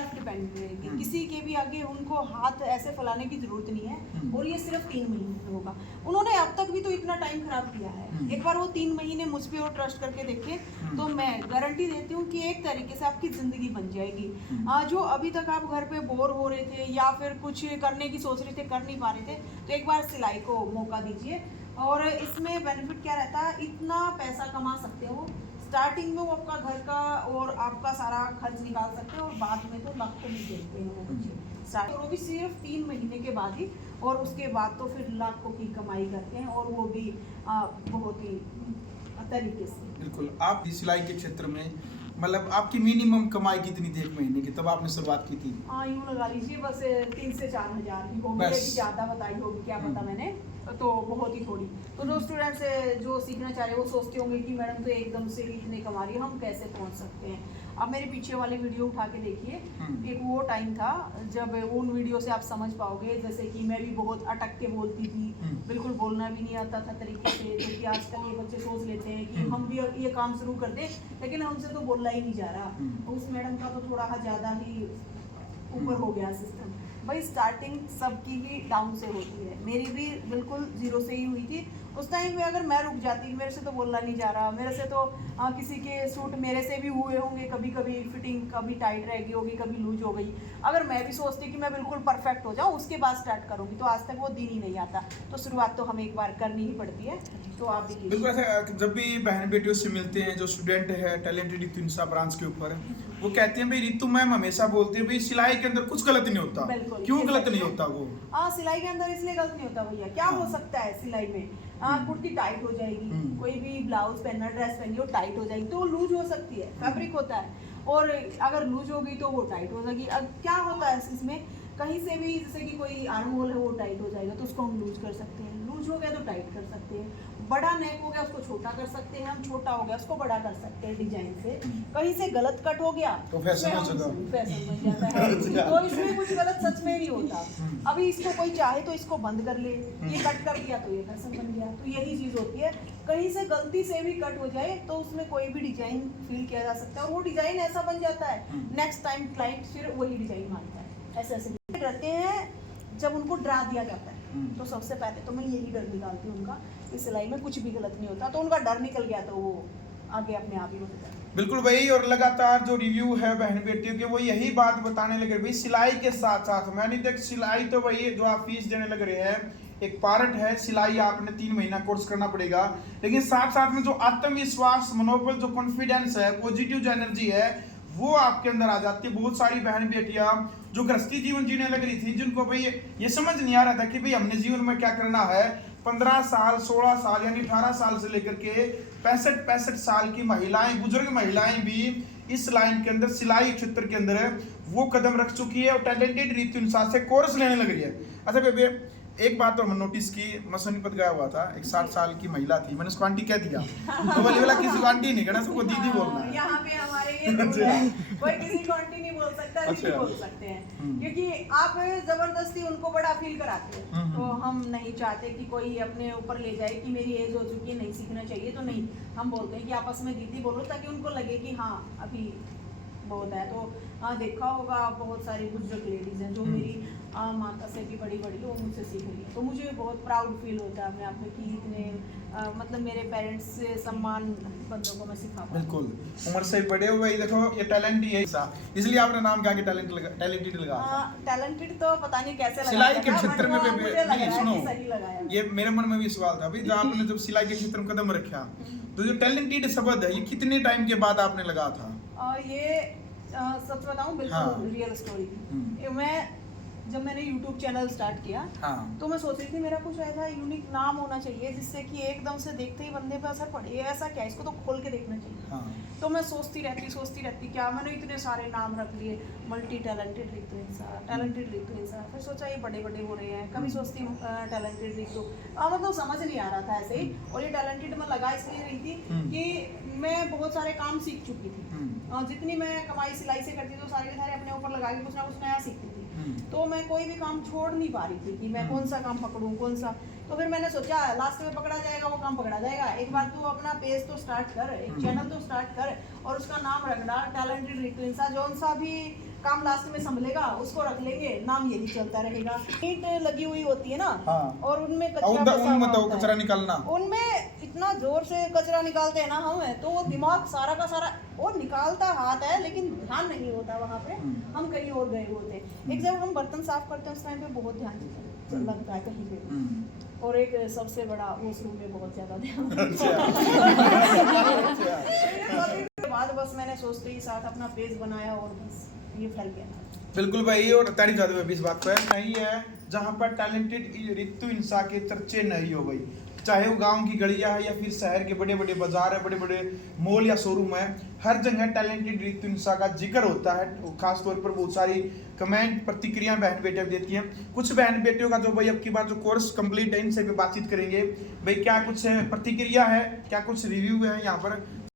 Self dependent रहेगी, किसी के भी आगे उनको हाथ ऐसे फैलाने की जरूरत नहीं है। और ये सिर्फ 3 महीने में होगा। उन्होंने अब तक भी तो इतना टाइम खराब किया है, एक बार वो 3 महीने मुझ पे और ट्रस्ट करके देखें तो मैं गारंटी देती हूँ कि एक तरीके से आपकी ज़िंदगी बन जाएगी। जो अभी तक आप घर पे बोर हो रहे थे या फिर कुछ करने की सोच रहे थे, कर नहीं पा रहे थे, तो एक बार सिलाई को मौका दीजिए। और इसमें बेनिफिट क्या रहता है, इतना पैसा कमा सकते हो स्टार्टिंग में, वो आपका घर का और आपका सारा खर्च निकाल सकते हैं, और बाद में तो लाखों में देते हैं वो बच्चे स्टार्ट, और वो भी सिर्फ 3 महीने के बाद ही, और उसके बाद तो फिर लाखों की कमाई करते हैं, और वो भी बहुत ही तरीके से। बिल्कुल। आप सिलाई के क्षेत्र में मतलब आपकी मिनिमम कमाई कितनी थी एक महीने की, तब आपने शुरुआत की थी? यूँ लगा लीजिए बस 3 से 4 हज़ार की होगी, बस। ज़्यादा बताई होगी क्या पता मैंने, तो बहुत ही थोड़ी। तो जो स्टूडेंट्स जो सीखना चाह रहे हैं वो सोचते होंगे कि मैडम तो एकदम से ही इतने कमा रही है, हम कैसे पहुंच सकते हैं। अब मेरे पीछे वाले वीडियो उठा के देखिए, एक वो टाइम था जब उन वीडियो से आप समझ पाओगे, जैसे कि मैं भी बहुत अटक के बोलती थी, बिल्कुल बोलना भी नहीं आता था तरीके से, क्योंकि आजकल ये बच्चे सोच लेते हैं कि हम भी ये काम शुरू कर दें, लेकिन हमसे तो बोलना ही नहीं जा रहा। उस मैडम का तो थोड़ा ज़्यादा ही ऊपर हो गया सिस्टम। भाई स्टार्टिंग सबकी ही डाउन से होती है, मेरी भी बिल्कुल जीरो से ही हुई थी। उस टाइम में अगर मैं रुक जाती, मेरे से तो बोलना नहीं जा रहा, मेरे से तो किसी के सूट मेरे से भी हुए होंगे, कभी कभी फिटिंग कभी टाइट रह गई होगी, कभी लूज हो गई। अगर मैं भी सोचती कि मैं बिल्कुल परफेक्ट हो जाऊँ उसके बाद स्टार्ट करूँगी, तो आज तक वो दिन ही नहीं आता। तो शुरुआत तो हमें एक बार करनी ही पड़ती है। तो आप भी बिल्कुल ऐसा, जब भी बहन बेटियों से मिलते हैं जो स्टूडेंट है टैलेंटेड रितु इंसा ब्रांच के ऊपर, वो कहते हैं भाई रितु मैम हमेशा बोलते हैं भाई सिलाई के अंदर कुछ गलत नहीं होता। क्यों गलत नहीं होता वो? सिलाई के अंदर इसलिए गलत नहीं होता भैया, क्या हो सकता है सिलाई में, कुर्ती टाइट हो जाएगी, कोई भी ब्लाउज पहनना, ड्रेस पहनी हो टाइट हो जाएगी, तो वो लूज हो सकती है, फैब्रिक होता है, और अगर लूज हो गई तो वो टाइट हो जाएगी। अब क्या होता है इसमें, कहीं से भी जैसे कि कोई आर्म होल है वो टाइट हो जाएगा तो उसको हम लूज कर सकते हैं, लूज हो गया तो टाइट कर सकते हैं, बड़ा नेक हो गया उसको छोटा कर सकते हैं, हम छोटा हो गया उसको बड़ा कर सकते हैं डिजाइन से। कहीं से गलत कट हो गया तो फैशन हो जाता बन जाता है। तो इसमें कुछ गलत सच में नहीं होता। अभी इसको कोई चाहे तो इसको बंद कर ले, ये कट कर दिया तो ये फैशन बन गया। तो यही चीज होती है, कहीं से गलती से भी कट हो जाए तो उसमें कोई भी डिजाइन फील किया जा सकता है, और वो डिजाइन ऐसा बन जाता है नेक्स्ट टाइम क्लाइंट फिर वही डिजाइन मांगता है। ऐसे डरते हैं जब उनको डरा दिया जाता है, तो सबसे पहले तो मैं यही डर निकालती हूँ उनका, इस सिलाई में कुछ भी गलत नहीं होता, तो उनका डर निकल गया तो वो आगे अपने आप ही हो जाता है। बिल्कुल भाई, और लगातार जो रिव्यू है बहन बेटियों के वो यही बात बताने लगे भाई सिलाई के साथ साथ मैंने देख सिलाई तो भाई जो आप फीस देने लग रहे हैं एक पार्ट है, सिलाई आपने 3 महीना कोर्स करना पड़ेगा, लेकिन साथ साथ में जो आत्मविश्वास, मनोबल, जो कॉन्फिडेंस है, पॉजिटिव जो एनर्जी है वो आपके अंदर आ जाती है। बहुत सारी बहन बेटियां जो गृहस्थी जीवन जीने लग रही थी, जिनको भाई ये समझ नहीं आ रहा था कि भाई हमने जीवन में क्या करना है, 15 साल 16 साल यानी 18 साल से लेकर के 65 साल की महिलाएं, बुजुर्ग महिलाएं भी इस लाइन के अंदर सिलाई क्षेत्र के अंदर वो कदम रख चुकी है और टैलेंटेड रितु इंसा से कोर्स लेने लग रही है। अच्छा बेबे, एक बात तो मैं नोटिस की, मैं सोनीपत गया हुआ था, एक 60 साल की महिला थी, मैंने उसको आंटी कह दिया तो बोली बोला किसी को आंटी नहीं कहना, सबको दीदी बोलना है। यहाँ पे हमारे ये रूल है, कोई किसी को आंटी नहीं बोल सकता, दीदी बोल सकते हैं, क्योंकि आप जबरदस्ती उनको बड़ा फील कराते हैं। तो हम नहीं चाहते कि कोई अपने ऊपर ले जाए कि मेरी एज हो चुकी है नहीं सीखना चाहिए, तो नहीं, हम बोलते हैं कि आपस में दीदी बोलो ताकि उनको लगे कि हाँ अभी बहुत है। तो देखा होगा बहुत सारी बुजुर्ग लेडीज हैं जो मेरी माता से भी बड़ी बड़ी वो मुझसे सीख रही है, तो मुझे बहुत प्राउड फील होता है अपने आप में कि इतने मतलब मेरे पेरेंट्स से सम्मान बंदों को मैं सिखा पाऊँ। बिल्कुल, उम्र से बड़े हो भाई, देखो ये टैलेंट ही है इसलिए आपने नाम क्या टैलेंटेड लगा। टैलेंटेड तो पता नहीं कैसे लगा, सिलाई के क्षेत्र में नहीं सुनो, सही लगाया। ये मेरे मन में भी सवाल था भाई, जब आपने जब सिलाई के क्षेत्र में कदम रखा तो जो टैलेंटेड शब्द है ये कितने टाइम के बाद आपने लगा था? ये सच बताऊं बिल्कुल रियल स्टोरी। मैं जब मैंने YouTube चैनल स्टार्ट किया तो मैं सोच रही थी मेरा कुछ ऐसा यूनिक नाम होना चाहिए जिससे कि एकदम से देखते ही बंदे पे असर पड़े, ये ऐसा क्या, इसको तो खोल के देखना चाहिए। तो मैं सोचती रहती क्या, मैंने इतने सारे नाम रख लिए, मल्टी टैलेंटेड रितु इंसा, टैलेंटेड रितु इंसा, फिर सोचा ये बड़े बड़े हो रहे हैं, कभी सोचती टैलेंटेड रितु, मतलब समझ नहीं आ रहा था ऐसे ही। और ये टैलेंटेड में लगा इसलिए रही थी कि मैं बहुत सारे काम सीख चुकी थी, जितनी मैं कमाई सिलाई से करती थी तो सारे के सारे अपने ऊपर लगा के कुछ ना कुछ नया सीखती थी, तो मैं कोई भी काम छोड़ नहीं पा रही थी कि मैं कौन सा काम पकड़ूं कौन सा। तो फिर मैंने सोचा लास्ट में पकड़ा जाएगा वो काम पकड़ा जाएगा, एक बार तू अपना पेज तो स्टार्ट कर, एक चैनल तो स्टार्ट कर और उसका नाम रखना टैलेंटेड रितु इंसा। जौन सा भी काम लास्ट में संभलेगा, उसको रख लेंगे, नाम यही चलता रहेगा। ईंट लगी हुई होती है ना, हाँ। और उनमें और कचरा फंसा हुआ उनमें तो होता है। कचरा निकालना, उनमें इतना जोर से कचरा निकालते हैं ना हम, तो वो दिमाग सारा का सारा वो निकालता हाथ है, लेकिन ध्यान नहीं होता वहाँ पे, हम कहीं और गए होते हैं। एक जब हम बर्तन साफ करते हैं उस टाइम पे बहुत ध्यान लगता है कहीं पे, और एक सबसे बड़ा वॉशरूम में बहुत ज्यादा ध्यान के बाद बस मैंने सोचते ही साथ अपना पेज बनाया और बस ये फैल गया। बिल्कुल भाई, और तारीफ ज्यादा है इस बात पर नहीं है जहाँ पर टैलेंटेड रितु इंसा के चर्चे नहीं हो गई, चाहे वो गांव की गलियां है या फिर शहर के बड़े बड़े बाजार है, बड़े बड़े मॉल या शोरूम है, हर जगह टैलेंटेड रितु इंसा का जिक्र होता है। खास तौर पर बहुत सारी कमेंट प्रतिक्रिया बहन बेटियां देती हैं। कुछ बहन बेटियों का जो भाई अब की बार जो कोर्स कंप्लीट है, इनसे भी बातचीत करेंगे भाई क्या कुछ प्रतिक्रिया है, क्या कुछ रिव्यू है यहाँ पर